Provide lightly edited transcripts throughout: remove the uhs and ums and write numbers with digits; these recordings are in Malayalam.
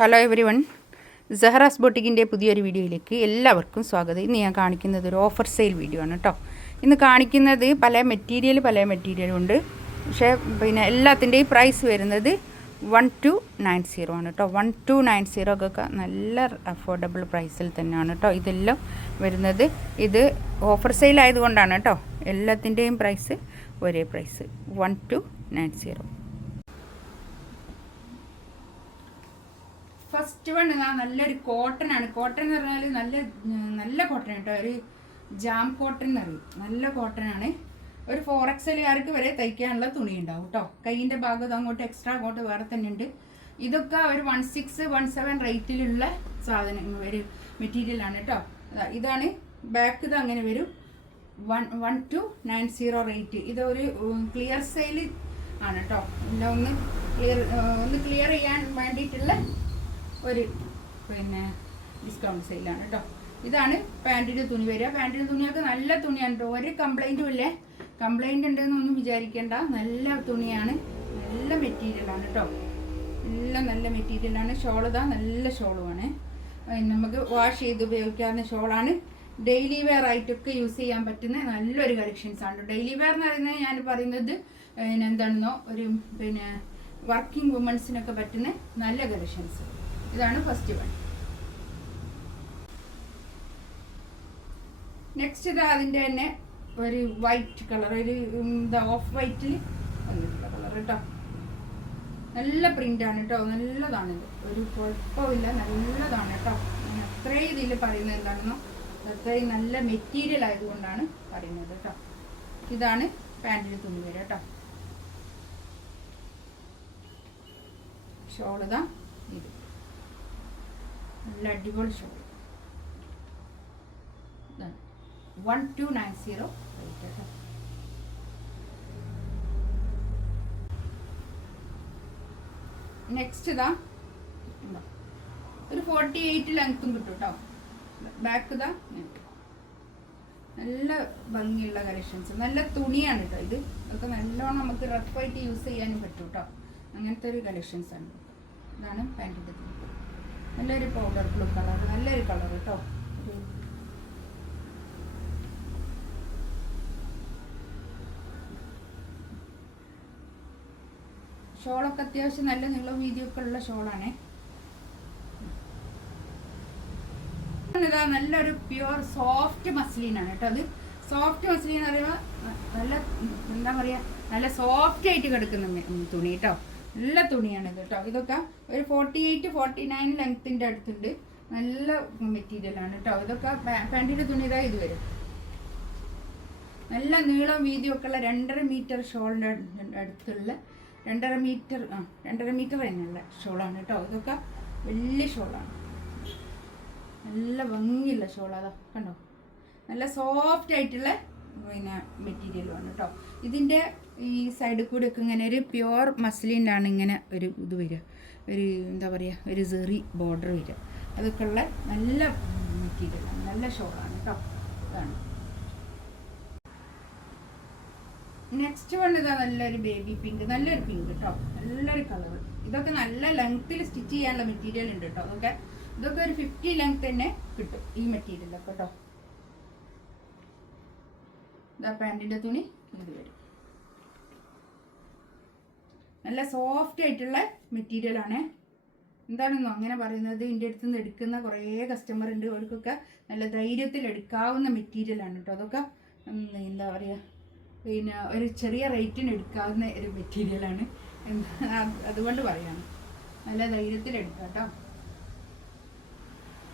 ഹലോ എവരി വൺ, സഹറാസ് ബൊട്ടിക്കിൻ്റെ പുതിയൊരു വീഡിയോയിലേക്ക് എല്ലാവർക്കും സ്വാഗതം. ഇന്ന് ഞാൻ കാണിക്കുന്നത് ഒരു ഓഫർ സെയിൽ വീഡിയോ ആണ് കേട്ടോ. ഇന്ന് കാണിക്കുന്നത് പല മെറ്റീരിയലും ഉണ്ട്. പക്ഷേ എല്ലാത്തിൻ്റെയും പ്രൈസ് വരുന്നത് 1290 ആണ് കേട്ടോ. 1290 ഒക്കെ നല്ല അഫോർഡബിൾ പ്രൈസിൽ തന്നെയാണ് കേട്ടോ ഇതെല്ലാം വരുന്നത്. ഇത് ഓഫർ സെയിൽ ആയതുകൊണ്ടാണ് കേട്ടോ. എല്ലാത്തിൻ്റെയും പ്രൈസ് ഒരേ പ്രൈസ് 1290. ഫസ്റ്റ് വൺ നല്ലൊരു കോട്ടൺ ആണ്. കോട്ടൺ എന്ന് പറഞ്ഞാൽ നല്ല കോട്ടൺ കേട്ടോ. ഒരു ജാം കോട്ടൺ എന്ന് പറയും. നല്ല കോട്ടൺ ആണ്. ഒരു 4XLകാർക്ക് വരെ തയ്ക്കാനുള്ള തുണി ഉണ്ടാവും കേട്ടോ. കൈയിൻ്റെ ഭാഗത്ത് അങ്ങോട്ട് എക്സ്ട്രാ അങ്ങോട്ട് വേറെ തന്നെ ഉണ്ട്. ഇതൊക്കെ ഒരു 1617 റേറ്റിലുള്ള സാധനം ഒരു മെറ്റീരിയലാണ് കേട്ടോ. ഇതാണ് ബാക്ക്. ഇത് അങ്ങനെ വരും 1290 റേറ്റ്. ഇതൊരു ക്ലിയർ സെയിൽ ആണ് കേട്ടോ. എല്ലാം ഒന്ന് ക്ലിയർ ചെയ്യാൻ വേണ്ടിയിട്ടുള്ള ഒരു ഡിസ്കൗണ്ട് സെയിലാണ് കേട്ടോ. ഇതാണ് പാൻറ്റിൻ്റെ തുണി വരിക. പാൻറ്റിൻ്റെ തുണിയൊക്കെ നല്ല തുണിയാണ് കേട്ടോ. ഒരു കംപ്ലൈൻറ്റും ഇല്ലേ. കംപ്ലൈൻറ്റ് ഉണ്ടെന്നൊന്നും വിചാരിക്കേണ്ട. നല്ല തുണിയാണ്, നല്ല മെറ്റീരിയലാണ് കേട്ടോ. എല്ലാം നല്ല മെറ്റീരിയലാണ്. ഷോളിതാ നല്ല ഷോളുമാണ്. നമുക്ക് വാഷ് ചെയ്ത് ഉപയോഗിക്കാവുന്ന ഷോളാണ്. ഡെയിലി വെയർ ആയിട്ടൊക്കെ യൂസ് ചെയ്യാൻ പറ്റുന്ന നല്ലൊരു കളക്ഷൻസാണ്. ഡെയിലി വെയർ എന്ന് പറയുന്നത് ഞാൻ പറയുന്നത് എന്താണെന്നോ ഒരു വർക്കിംഗ് വുമൻസിനൊക്കെ പറ്റുന്ന നല്ല കളക്ഷൻസ്. ഇതാണ് ഫസ്റ്റ് വൺ. നെക്സ്റ്റ് ഇതാ അതിൻ്റെ തന്നെ ഒരു വൈറ്റ് കളർ, ഒരു ഓഫ് വൈറ്റിൽ വന്നിട്ടുള്ള കളർ കേട്ടോ. നല്ല പ്രിൻ്റാണ് കേട്ടോ. നല്ലതാണിത്, ഒരു കുഴപ്പമില്ല, നല്ലതാണ് കേട്ടോ. ഞാൻ അത്രയും ഇതിൽ പറയുന്നത് എന്താണെന്നോ അത്രയും നല്ല മെറ്റീരിയൽ ആയതുകൊണ്ടാണ് പറയുന്നത് കേട്ടോ. ഇതാണ് പാൻറ്റിന് തുണി വരിക കേട്ടോ. ഷോളിതാ ഇത് നല്ല അടിപൊളി ഷോൾ. 1290 റേറ്റ്. നെക്സ്റ്റ് ഇതാ ഒരു 48 ലെങ്ത്തും കിട്ടും കേട്ടോ. ബാക്ക് ഇതാ നല്ല ഭംഗിയുള്ള കളക്ഷൻസ്. നല്ല തുണിയാണ് കേട്ടോ. ഇതൊക്കെ നല്ലോണം നമുക്ക് റഫായിട്ട് യൂസ് ചെയ്യാനും പറ്റും കേട്ടോ. അങ്ങനത്തെ ഒരു കളക്ഷൻസ് ആണ്. ഇതാണ് പാൻറ്റിൻ്റെ തുണി. നല്ലൊരു പൗഡർ ബ്ലൂ കളർ, നല്ലൊരു കളർ കേട്ടോ. ഷോളൊക്കെ അത്യാവശ്യം നല്ല നീളം വീതിയൊക്കെ ഉള്ള ഷോളാണേ. ഇതാ നല്ലൊരു പ്യുവർ സോഫ്റ്റ് മസ്ലിനാണ് കേട്ടോ. അത് സോഫ്റ്റ് മസ്ലിൻ എന്ന് പറയുമ്പോൾ നല്ല എന്താ പറയുക, നല്ല സോഫ്റ്റ് ആയിട്ട് കിടക്കുന്ന തുണി കേട്ടോ. നല്ല തുണിയാണ് ഇത് കേട്ടോ. ഇതൊക്കെ ഒരു 48-49 ലെങ്ത്തിൻ്റെ അടുത്തുണ്ട്. നല്ല മെറ്റീരിയലാണ് കേട്ടോ. ഇതൊക്കെ പാൻറ്റിൻ്റെ തുണി ഇതാ ഇത് വരും. നല്ല നീളം വീതിയൊക്കെ ഉള്ള 2.5 മീറ്റർ ഷോളിൻ്റെ അടുത്തുള്ള 2.5 മീറ്റർ തന്നെയുള്ള ഷോളാണ് കേട്ടോ. ഇതൊക്കെ വലിയ ഷോളാണ്. നല്ല ഭംഗിയുള്ള ഷോൾ. അതാ കണ്ടോ, നല്ല സോഫ്റ്റ് ആയിട്ടുള്ള മെറ്റീരിയലുമാണ് കേട്ടോ. ഇതിൻ്റെ ഈ സൈഡിൽ കൂടെ ഒക്കെ ഇങ്ങനെ ഒരു പ്യുവർ മസ്ലിനാണ് ഇങ്ങനെ ഒരു ഇത് വരിക, ഒരു എന്താ പറയുക, ഒരു സെറി ബോർഡർ വരിക. അതൊക്കെ ഉള്ള നല്ല മെറ്റീരിയലാണ്, നല്ല ഷോളാണ് കേട്ടോ. ഇതാണ് നെക്സ്റ്റ് വൺ. ഇതാ നല്ലൊരു ബേബി പിങ്ക്, നല്ലൊരു പിങ്ക് കേട്ടോ. നല്ലൊരു കളർ. ഇതൊക്കെ നല്ല ലെങ്ത്തിൽ സ്റ്റിച്ച് ചെയ്യാനുള്ള മെറ്റീരിയൽ ഉണ്ട് കേട്ടോ. ഇതൊക്കെ ഒരു 50 ലെങ്ത് തന്നെ കിട്ടും ഈ മെറ്റീരിയലൊക്കെ കേട്ടോ. ഇതാ പാൻറ്റിൻ്റെ തുണി ഇത് വരും. നല്ല സോഫ്റ്റ് ആയിട്ടുള്ള മെറ്റീരിയലാണ്. എന്താണെന്നോ അങ്ങനെ പറയുന്നത്, ഇതിൻ്റെ അടുത്ത് നിന്ന് എടുക്കുന്ന കുറേ കസ്റ്റമർ ഉണ്ട്. അവർക്കൊക്കെ നല്ല ധൈര്യത്തിൽ എടുക്കാവുന്ന മെറ്റീരിയലാണ് കേട്ടോ. അതൊക്കെ എന്താ പറയുക, ഒരു ചെറിയ റേറ്റിന് എടുക്കാവുന്ന ഒരു മെറ്റീരിയലാണ്. അതുകൊണ്ട് പറയാണ്, നല്ല ധൈര്യത്തിൽ എടുക്കാം കേട്ടോ.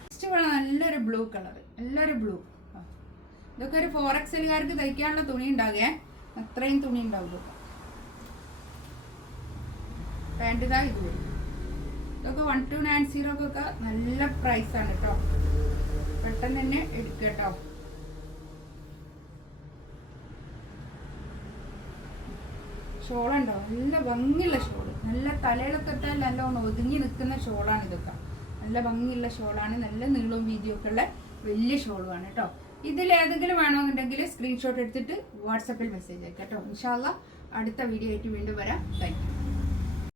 നെക്സ്റ്റ് വേണം നല്ലൊരു ബ്ലൂ കളർ, നല്ലൊരു ബ്ലൂ. ഇതൊക്കെ ഒരു 4XLകാർക്ക് തയ്ക്കാനുള്ള തുണി ഉണ്ടാകുക. അത്രയും തുണി ഉണ്ടാവും. പാൻറ്റ് ഇതാ ഇത് വരും. ഇതൊക്കെ 1290 ഒക്കെ നല്ല പ്രൈസാണ് കേട്ടോ. പെട്ടെന്ന് തന്നെ എടുക്കുക കേട്ടോ. ഷോളുണ്ടോ, നല്ല ഭംഗിയുള്ള ഷോള്. നല്ല തലയിലൊക്കെ ഇട്ടാൽ നല്ലോണം ഒതുങ്ങി നിൽക്കുന്ന ഷോളാണ്. ഇതൊക്കെ നല്ല ഭംഗിയുള്ള ഷോളാണ്. നല്ല നീളവും വീതിയൊക്കെ ഉള്ള വലിയ ഷോളുമാണ് കേട്ടോ. ഇതിലേതെങ്കിലും വേണമെന്നുണ്ടെങ്കിൽ സ്ക്രീൻഷോട്ട് എടുത്തിട്ട് വാട്സപ്പിൽ മെസ്സേജ് അയക്കാം കേട്ടോ. ഇൻഷാ അല്ലാഹ് അടുത്ത വീഡിയോ ആയിട്ട് വീണ്ടും വരാം. Thank you.